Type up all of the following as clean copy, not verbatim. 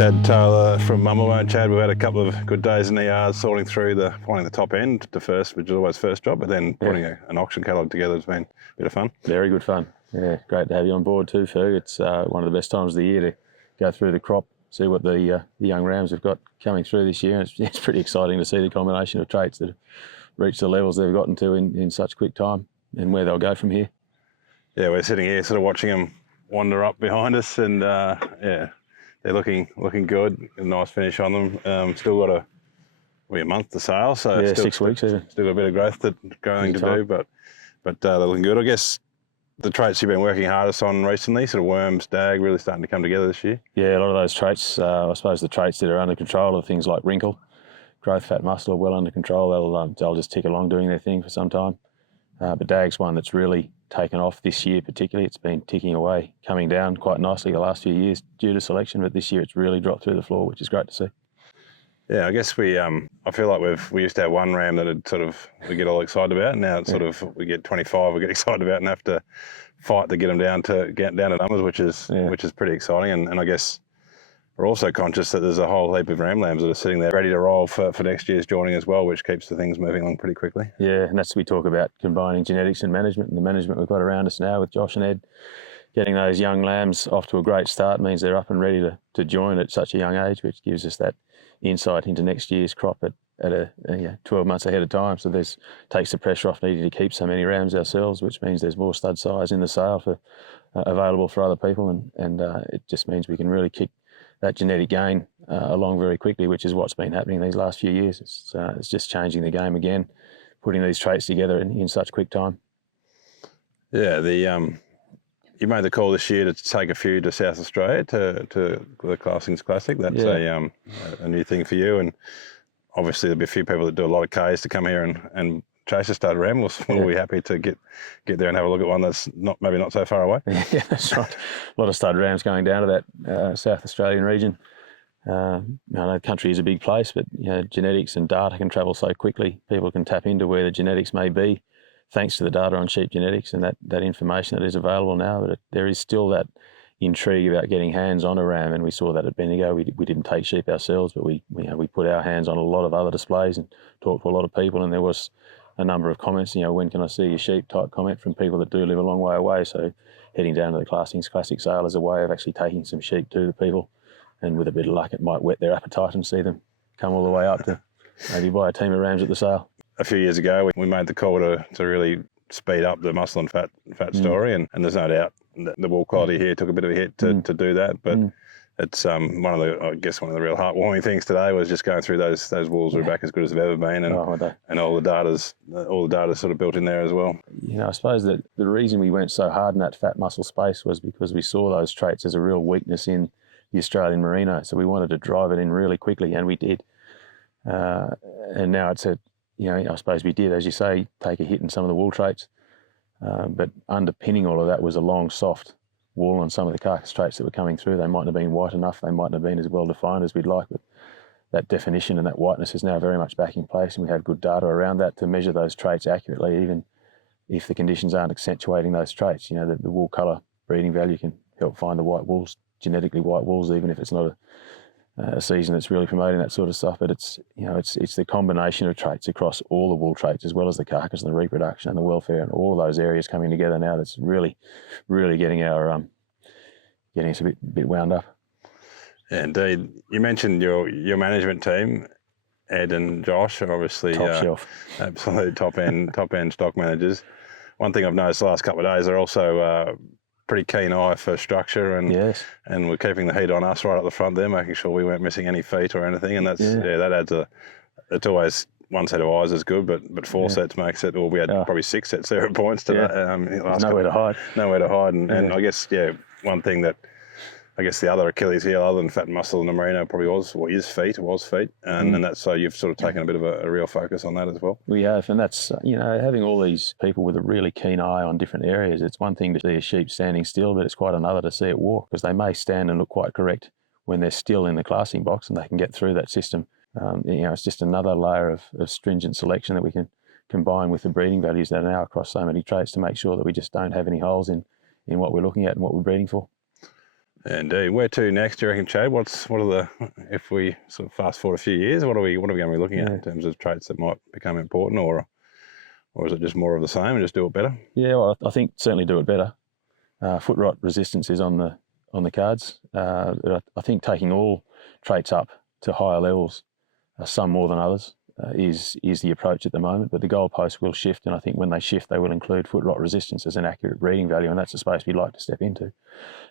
Chad Taylor from Mumblebone. Chad, we've had a couple of good days in the yard sorting through finding the top end to first, which is always first job, but then putting an auction catalogue together has been a bit of fun. Very good fun. Yeah, great to have you on board too, Ferg. It's one of the best times of the year to go through the crop, see what the young rams have got coming through this year. And it's pretty exciting to see the combination of traits that have reached the levels they've gotten to in such quick time and where they'll go from here. Yeah, we're sitting here sort of watching them wander up behind us, and they're looking good. A nice finish on them. Still got a month to sail, so yeah, still, 6 weeks even. Still got a bit of growth to do, but they're looking good. I guess the traits you've been working hardest on recently, sort of worm, stag, really starting to come together this year. Yeah, a lot of those traits. I suppose the traits that are under control are things like wrinkle, growth, fat, muscle are well under control. They'll just tick along doing their thing for some time. But dag's one that's really taken off this year particularly. It's been ticking away, coming down quite nicely the last few years due to selection, but this year it's really dropped through the floor, which is great to see. Yeah, I guess I feel like we used to have one ram that we get all excited about, and now it's sort of we get 25 we get excited about and have to fight to get them down to numbers, which is pretty exciting. And I guess we're also conscious that there's a whole heap of ram lambs that are sitting there ready to roll for next year's joining as well, which keeps the things moving along pretty quickly. Yeah, and that's we talk about combining genetics and management, and the management we've got around us now with Josh and Ed. Getting those young lambs off to a great start means they're up and ready to join at such a young age, which gives us that insight into next year's crop at 12 months ahead of time. So takes the pressure off needing to keep so many rams ourselves, which means there's more stud size in the sale available for other people, and it just means we can really kick that genetic gain along very quickly, which is what's been happening these last few years. It's just changing the game again, putting these traits together in such quick time. Yeah, you made the call this year to take a few to South Australia to the Classings Classic. That's a new thing for you, and obviously there'll be a few people that do a lot of Ks to come here and chase a stud ram. We'll be happy to get there and have a look at one that's maybe not so far away. Yeah, that's right. A lot of stud rams going down to that South Australian region. I know the country is a big place, but genetics and data can travel so quickly. People can tap into where the genetics may be, thanks to the data on sheep genetics and that information that is available now. But there is still that intrigue about getting hands on a ram, and we saw that at Bendigo. We didn't take sheep ourselves, but we put our hands on a lot of other displays and talked to a lot of people, and there was a number of comments, when can I see your sheep type comment from people that do live a long way away. So heading down to the Classings Classic sale is a way of actually taking some sheep to the people, and with a bit of luck it might whet their appetite and see them come all the way up to maybe buy a team of rams at the sale. A few years ago we made the call to really speed up the muscle and fat story, and there's no doubt that the wool quality here took a bit of a hit to do that, but it's one of the real heartwarming things today was just going through those wools were back as good as they've ever been, and all the data's sort of built in there as well. I suppose that the reason we went so hard in that fat muscle space was because we saw those traits as a real weakness in the Australian merino, so we wanted to drive it in really quickly, and we did. And now it's I suppose we did, as you say, take a hit in some of the wool traits, but underpinning all of that was a long, soft wool on some of the carcass traits that were coming through. They mightn't have been white enough, they mightn't have been as well defined as we'd like, but that definition and that whiteness is now very much back in place, and we have good data around that to measure those traits accurately, even if the conditions aren't accentuating those traits. The wool colour breeding value can help find the white wools, genetically white wools, even if it's not a season that's really promoting that sort of stuff. But it's the combination of traits across all the wool traits, as well as the carcass and the reproduction and the welfare and all of those areas coming together now, that's really, really getting us a bit wound up. Yeah, indeed. You mentioned your management team, Ed and Josh, are obviously top shelf, absolute top end stock managers. One thing I've noticed the last couple of days, they're also pretty keen eye for structure, and we're keeping the heat on us right up the front there, making sure we weren't missing any feet or anything, and that adds it's always one set of eyes is good, but four sets makes it. Or we had probably 6 sets there at points today. There's nowhere to hide. And I guess one thing that I guess the other Achilles heel, other than fat and muscle in the merino, probably was feet, and that's so you've sort of taken a bit of a real focus on that as well. We have, and that's having all these people with a really keen eye on different areas. It's one thing to see a sheep standing still, but it's quite another to see it walk, because they may stand and look quite correct when they're still in the classing box and they can get through that system. It's just another layer of stringent selection that we can combine with the breeding values that are now across so many traits to make sure that we just don't have any holes in what we're looking at and what we're breeding for. Indeed. Where to next, do you reckon, Chad? What are the, if we sort of fast forward a few years, what are we going to be looking at in terms of traits that might become important, or is it just more of the same and just do it better? Yeah, well, I think certainly do it better. Foot rot resistance is on the cards. I think taking all traits up to higher levels, some more than others, is the approach at the moment. But the goalposts will shift, and I think when they shift, they will include foot rot resistance as an accurate breeding value, and that's a space we'd like to step into.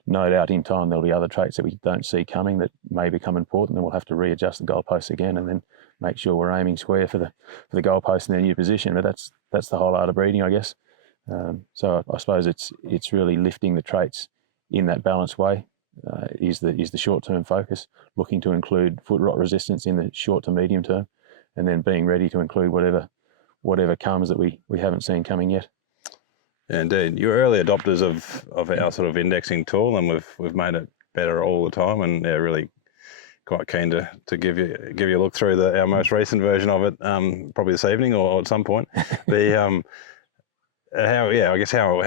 No doubt in time there'll be other traits that we don't see coming that may become important, and we'll have to readjust the goalposts again, and then make sure we're aiming square for the goalpost in their new position. But that's the whole art of breeding, I guess. So I suppose it's really lifting the traits in that balanced way is the short-term focus, looking to include foot rot resistance in the short to medium term, and then being ready to include whatever comes that we haven't seen coming yet. Yeah, indeed. You're early adopters of our sort of indexing tool, and we've made it better all the time, and really quite keen to give you a look through our most recent version of it, probably this evening or at some point. How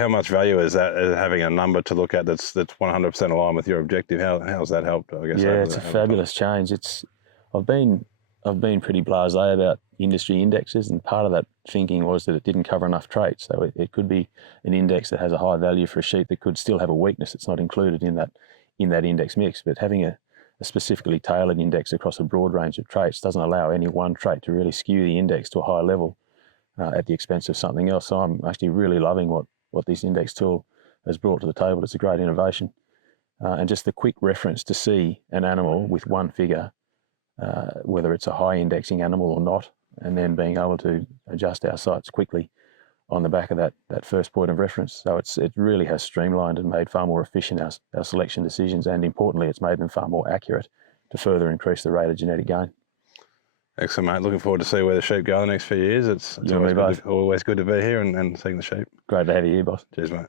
much value is that, having a number to look at that's 100% aligned with your objective? How's that helped? I guess. Yeah, it's a fabulous change. I've been pretty blasé about industry indexes, and part of that thinking was that it didn't cover enough traits. So it could be an index that has a high value for a sheep that could still have a weakness that's not included in that index mix. But having a specifically tailored index across a broad range of traits doesn't allow any one trait to really skew the index to a high level at the expense of something else. So I'm actually really loving what this index tool has brought to the table. It's a great innovation. And just the quick reference to see an animal with one figure, whether it's a high indexing animal or not, and then being able to adjust our sights quickly on the back of that first point of reference. So it really has streamlined and made far more efficient our selection decisions, and importantly, it's made them far more accurate to further increase the rate of genetic gain. Excellent, mate. Looking forward to see where the sheep go in the next few years. It's always good to be here and seeing the sheep. Great to have you here, boss. Cheers, mate.